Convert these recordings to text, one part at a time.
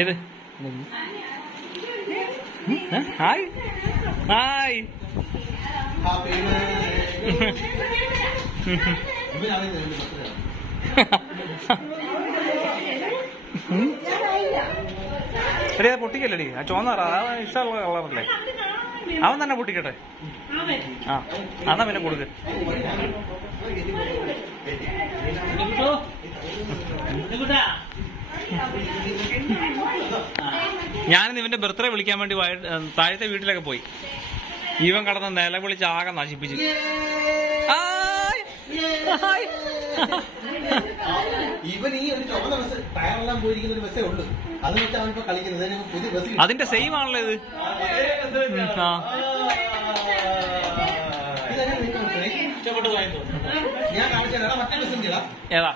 ഏത് hi hi എടീ അത് പൊട്ടിക്കല്ലേടി ആ ചോന്ന ഇഷ്ടമുള്ള കളറല്ലേ അവൻ തന്നെ പൊട്ടിക്കട്ടെ ആ എന്നാ പിന്നെ കൊടുക്ക് ഞാനിന്ന് ഇവന്റെ ബർത്ത്ഡേ വിളിക്കാൻ വേണ്ടി താഴത്തെ വീട്ടിലൊക്കെ പോയി. ഇവൻ കടന്ന് നിലവിളിച്ച് ആകെ നശിപ്പിച്ചു. അതിന്റെ സെയിം ആണല്ലോ ഇത്. ഏതാ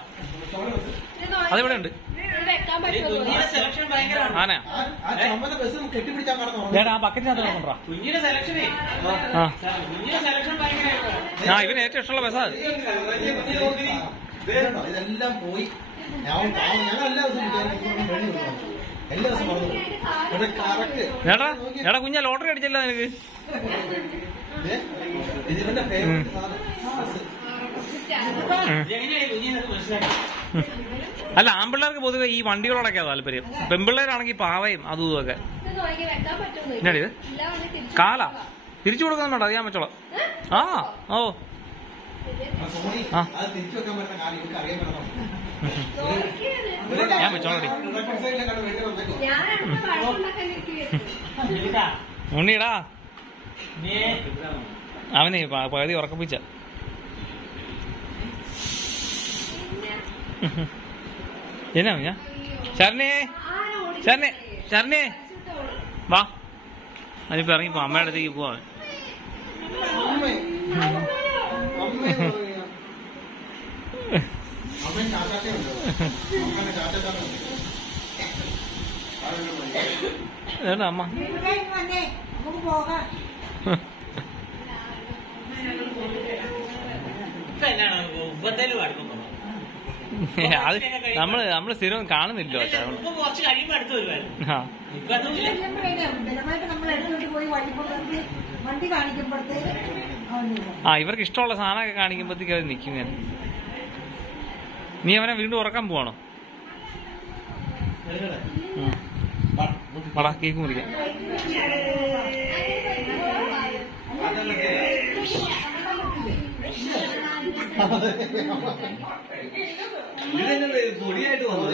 അതിവിടെ ഉണ്ട്. ആനാ ആ ബക്കറ്റിനകത്ത് നോക്കണ്ടാ. ആ ഇവന് ഏറ്റവും ഇഷ്ടമുള്ള ബസ്സാ. ഇതെല്ലാം പോയി എടാ എടാ കുഞ്ഞാ ലോട്ടറി അടിച്ചല്ലോ നിനക്ക്. അല്ല ആൺപിള്ളേർക്ക് പൊതുവെ ഈ വണ്ടികളോടൊക്കെയാ താല്പര്യം. പെൺപിള്ളേരാണെങ്കിൽ പാവയും അതും ഇതൊക്കെ. എന്നാടി ഇത് കാലാ തിരിച്ചു കൊടുക്കുന്നുണ്ടോ? അത് ഞാൻ വെച്ചോളാം. ആ ഓ ഞാൻ വെച്ചോളടി. ഉണ്ണിടാ അവനെ പകുതി ഉറക്കപ്പിച്ച. എന്നാ ഞാൻ ശരണേ ശരണേ ശരണേ വാ. അതിപ്പോ ഇറങ്ങിപ്പോ അമ്മയുടെ അടുത്തേക്ക് പോവാ. അമ്മ അത് നമ്മള് സ്ഥിരം കാണുന്നില്ലോ. ആ ഇവർക്ക് ഇഷ്ടമുള്ള സാധനമൊക്കെ കാണിക്കുമ്പോഴത്തേക്ക് അത് നിൽക്കും. ഞാൻ നീ അവനെ വീണ്ടും ഉറക്കാൻ പോവാണോ? വടാ കേക്ക് മുറിക്കാം. പൊടിയായിട്ട് വന്നു.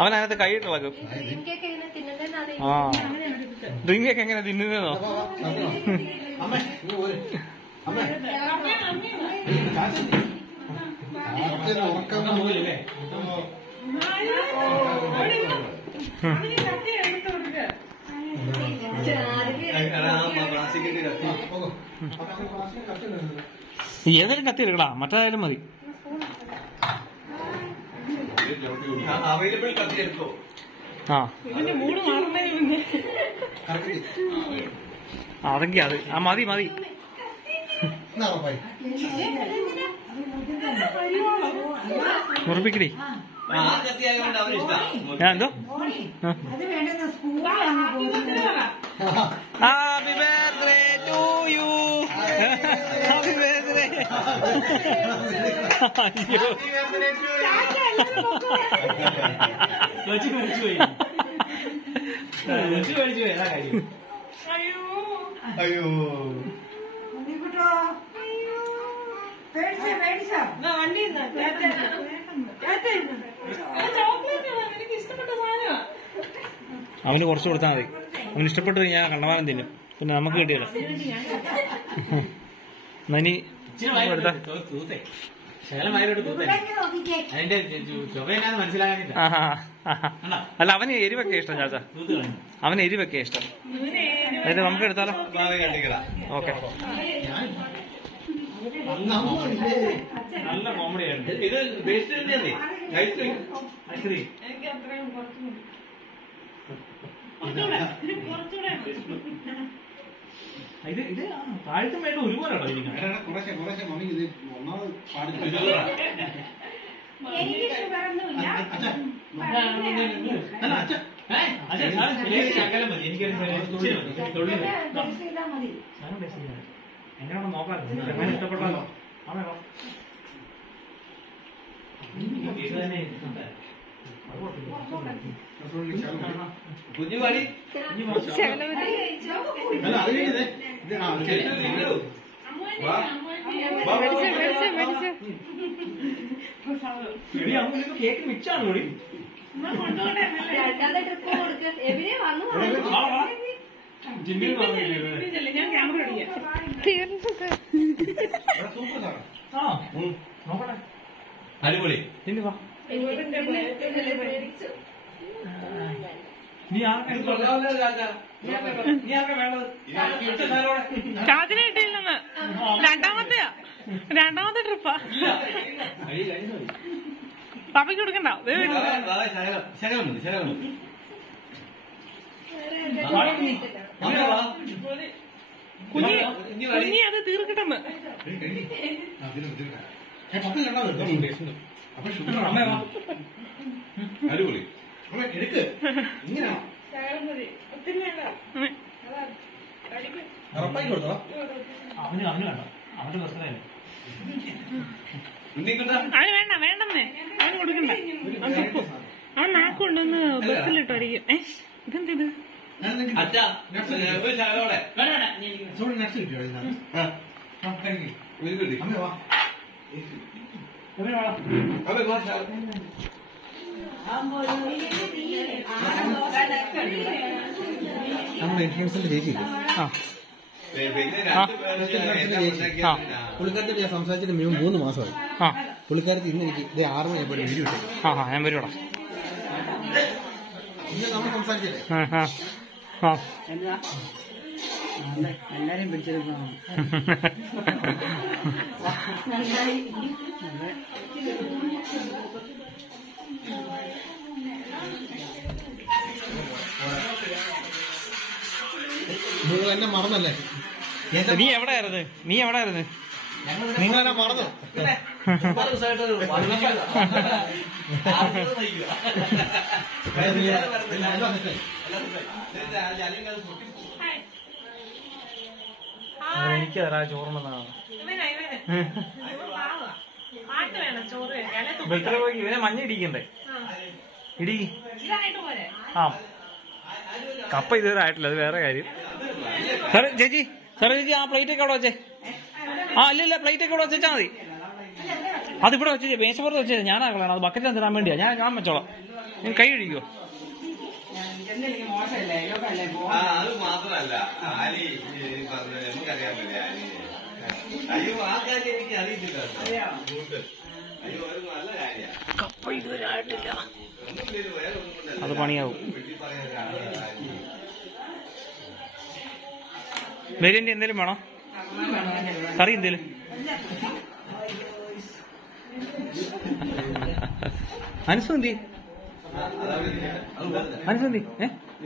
അവൻ അതിനകത്ത് കൈയിട്ട് ഇളക്കും. ആ ഡ്രിങ്ക് ഒക്കെ എങ്ങനെ തിന്നുന്നോ? ഏതായാലും കത്തി എടുക്കടാ, മറ്റേതായാലും മതി. ആ അതെങ്കി അത് ആ മതി മതി. മുറിപ്പിക്കടി. എന്തോ happy birthday to you. Happy birthday. അയ്യോ അവന് കുറച്ച് കൊടുത്താൽ മതി. അവന് ഇഷ്ടപ്പെട്ട് ഞാൻ കണ്ടമാനം തിന്നും. പിന്നെ നമുക്ക് കിട്ടിയല്ലോ. എന്നാ ഇനി എടുത്താ അല്ല അവന് എരിവൊക്കെ ഇഷ്ടം ചാച്ചാ. അവന് എരിവൊക്കെ ഇഷ്ടം. അതായത് നമുക്ക് എടുത്താലോ? ഓക്കെ. നല്ല കോമഡിയാണ് ഇത്. ഇത് ഇത് താഴത്തും വേണ്ട ഒരുപോലെ കുറേശ്ശെ മമ്മി ഇത് ഒന്നാമത് പാടില്ല. എനിക്ക് ഷുഗറൊന്നുമില്ല. അല്ല അച്ഛൻ എന്നെ നോക്കാം ഇഷ്ടപ്പെട്ടാലോ ആണോ കുഞ്ഞുപാടി അല്ല അത് കഴിഞ്ഞത് ഇത് കേക്ക് മിച്ചാണ് കൂടി രണ്ടാമത്തെ ട്രിപ്പ് കൊടുക്ക എവിടെ വന്നു ഞാൻ ക്യാമറ അടിക്കാം നോക്കട്ടെ അടിപൊളി. വാ നീ ആർക്കാ വേണ്ടത്? ചാച്ചനെ കിട്ടിയില്ലെന്ന്. രണ്ടാമത്തെ ട്രിപ്പാ. പാപ്പയ്ക്ക് കൊടുക്കണ്ട. കുഞ്ഞി അത് തീർക്കട്ടെന്ന്. അടിപൊളി. എടുക്ക് ഇങ്ങനെയാണോ? ഉറപ്പായി കൊടുത്തോ? അവന് വേണ്ട, അവന്റെ പ്രശ്നമല്ലേ. അവന് വേണ്ടമ്മേ, അവന് കൊടുക്കണ്ട. അവൻ നാക്കുകൊണ്ടൊന്ന് ബസ്സിലിട്ടടിക്കും. ഇതെന്ത്? നമ്മുടെ ഇൻഷുറൻസിന്റെ ചേച്ചിയില്ലേ? പുള്ളിക്കാരത്തി ഞാൻ സംസാരിച്ചിട്ട് മിനിമം 3 മാസമായി. പുള്ളിക്കാരത്തി ഇന്ന് എനിക്ക് ഇത് 6 മണിയായപ്പോൾ വീഡിയോ ഇട്ടേ. ഞാൻ വരുവാടാ. ഇന്ന് നമ്മൾ സംസാരിച്ചില്ലേ? എല്ലാരെയും പിടിച്ചെടുക്കണം. നിങ്ങൾ എന്നെ മറന്നല്ലേ? നീ എവിടെയായിരുന്നു? നിങ്ങൾ എന്നെ മറന്നു. എനിക്ക് തരാ ചോറുണ്ടെന്നാണ്. ഇവനെ മഞ്ഞ ഇടിക്കണ്ടേ? ഇടി. കപ്പ ഇതുവരെ ആയിട്ടില്ല, അത് വേറെ കാര്യം. സാറേ ചേച്ചി ആ പ്ലേറ്റ് ഒക്കെ അവിടെ വെച്ചേ. അല്ല പ്ലേറ്റ് ഒക്കെ ഇവിടെ വെച്ചാൽ മതി. അതിവിടെ വെച്ചേ, മേശപ്പുറത്ത് വെച്ചേ. ഞാനാ കളയണം, അത് ബക്കറ്റിൽ തരാൻ വേണ്ടിയാ. ഞാൻ വെച്ചോളാം. നീ കൈ കഴിക്കോ? അത് മാത്രല്ല ആലി നമുക്കറിയാൻ പറ്റില്ല. അയ്യോ ആ കാര്യം എനിക്ക് അറിയത്തില്ല. അയ്യോ അത് നല്ല കാര്യമാണ്. കപ്പ ഇതുവരെ ആയിട്ടില്ല, അത് പണിയാവും. വേരിയന്റ് എന്തേലും വേണോ? കറി എന്തേലും? അനുസന്ധി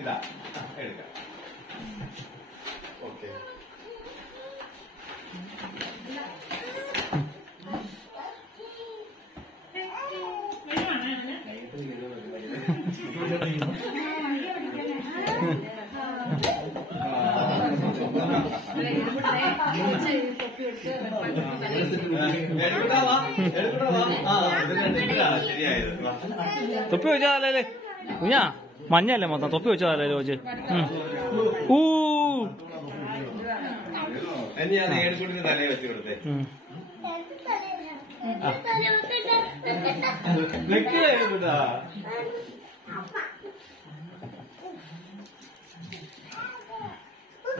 ഇതാ എടുക്കാം. ഓക്കെ തൊപ്പി വെച്ചാലേ കുഞ്ഞാ, മഞ്ഞല്ലേ മൊത്തം. തൊപ്പി വെച്ചാലേ ചോദിച്ച്. ഞാൻ ഏടുകൂട്ടിന് തലയെ വെച്ച് കൊടുത്തേ.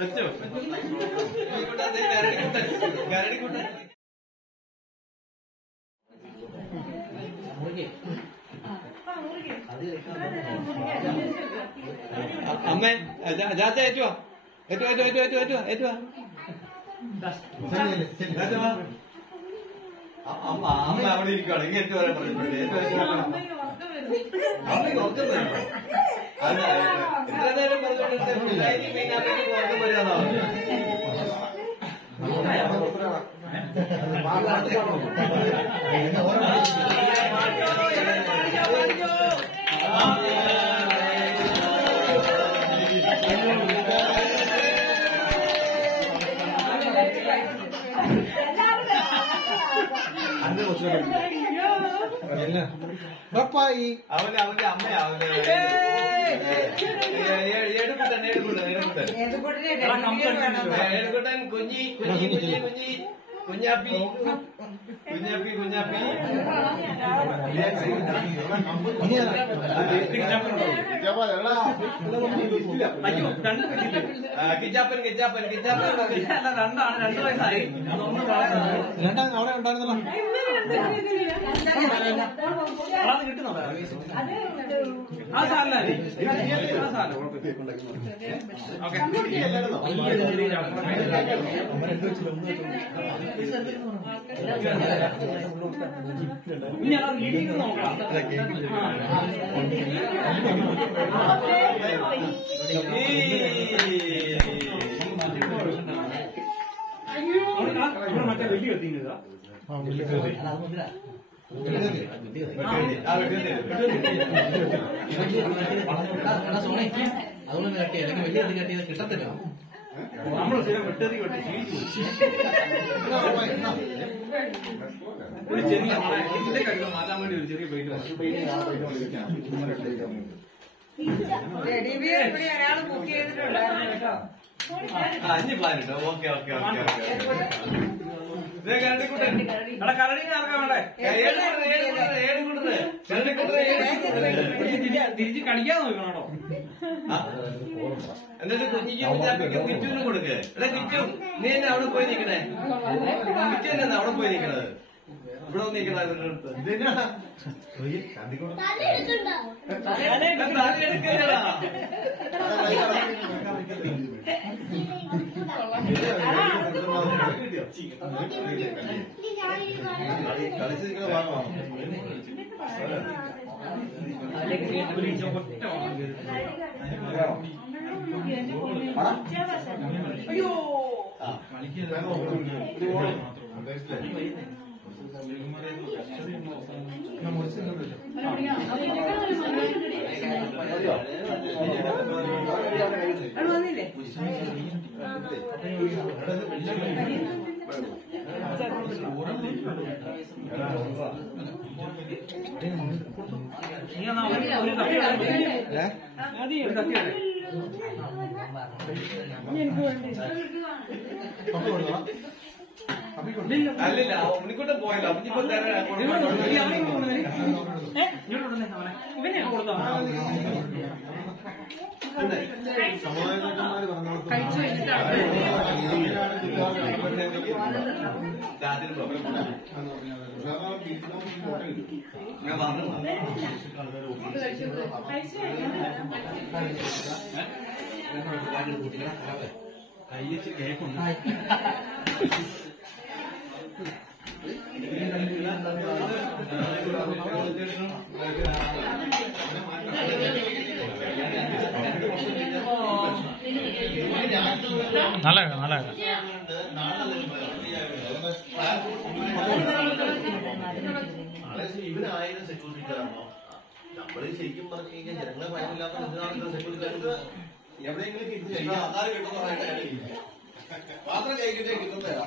വെച്ചോ ഗരടിക്കുട്ട. അമ്മേ ചാച്ച ഏറ്റുവാ അമ്മ അവിടെ ഇരിക്കുവാണ്. ഇങ്ങനെ ഏറ്റു പറയാൻ പറഞ്ഞിട്ടുണ്ട്. എത്ര നേരം പറഞ്ഞു ചേച്ചി മീനാപ്പയ്ക്ക് പുറത്ത് വരാന്നാ ഉറപ്പായി അവന്റെ അമ്മയാ അവന്റെ ഏടുകുട്ടൻ കുഞ്ഞി കുഞ്ഞാപ്പി കിച്ചാപ്പൻ രണ്ടാണ് 2 വയസ്സായി രണ്ടാം അവിടെ ഉണ്ടായിരുന്നല്ലോ കിട്ടുന്നുണ്ടോ ആ സാധനം ഓക്കെ ഞാൻ വീട്ടിൽ നോക്കാം മറ്റേ വലിയ എത്തിക്കുന്നതാ അതുകൊണ്ട് കട്ടിയ അല്ലെങ്കിൽ വലിയ ഇത് കട്ടിയത് കിട്ടത്തില്ല നമ്മൾ സ്ഥിരം വെട്ടതി വെട്ടി ഒരു ചെറിയ ഇതിന്റെ കഴിവ് മാറ്റാൻ വേണ്ടി ഒരു ചെറിയ പെയിന്റ് ഒരാൾ ബുക്ക് ചെയ്തിട്ടുണ്ടായിരുന്നു കേട്ടോ. അഞ്ച് പ്ലാൻ ഉണ്ടോ? ഓക്കെ തിരിച്ച് കടിക്കാതെ നോക്കണോ എന്നിട്ട് കുഞ്ഞിക്കും കുഞ്ഞാപ്പിക്കും കിറ്റുവിനും കൊടുക്ക്. എടാ കിറ്റു നീ തന്നെ അവിടെ പോയി നിക്കണേ. കിറ്റു തന്നെ അവിടെ പോയി നിക്കണത്. ഇവിടെ വന്ന് നിക്കണ അയ്യോ വന്നില്ലേ? അല്ലില്ല ഉണ്ണിക്കൂട്ടം പോയല്ലോ. അപ്പൊ ഇവനെ കൊടുത്തോ കഴിച്ചു കഴിഞ്ഞിട്ടാണ് കയ്യച്ച് കേക്കുണ്ട് നല്ല ഇവനായാലും സെക്യൂരിറ്റിക്കാരാണോ? നമ്മള് ശരിക്കും പറഞ്ഞു കഴിഞ്ഞാൽ ജനങ്ങളെ ഭയമില്ലാത്ത സെക്യൂരിറ്റി എവിടെയെങ്കിലും കിട്ടും കഴിഞ്ഞാൽ ആധാരം കിട്ടുന്ന മാത്രം കഴിക്കട്ടെ കിട്ടുന്നതാ.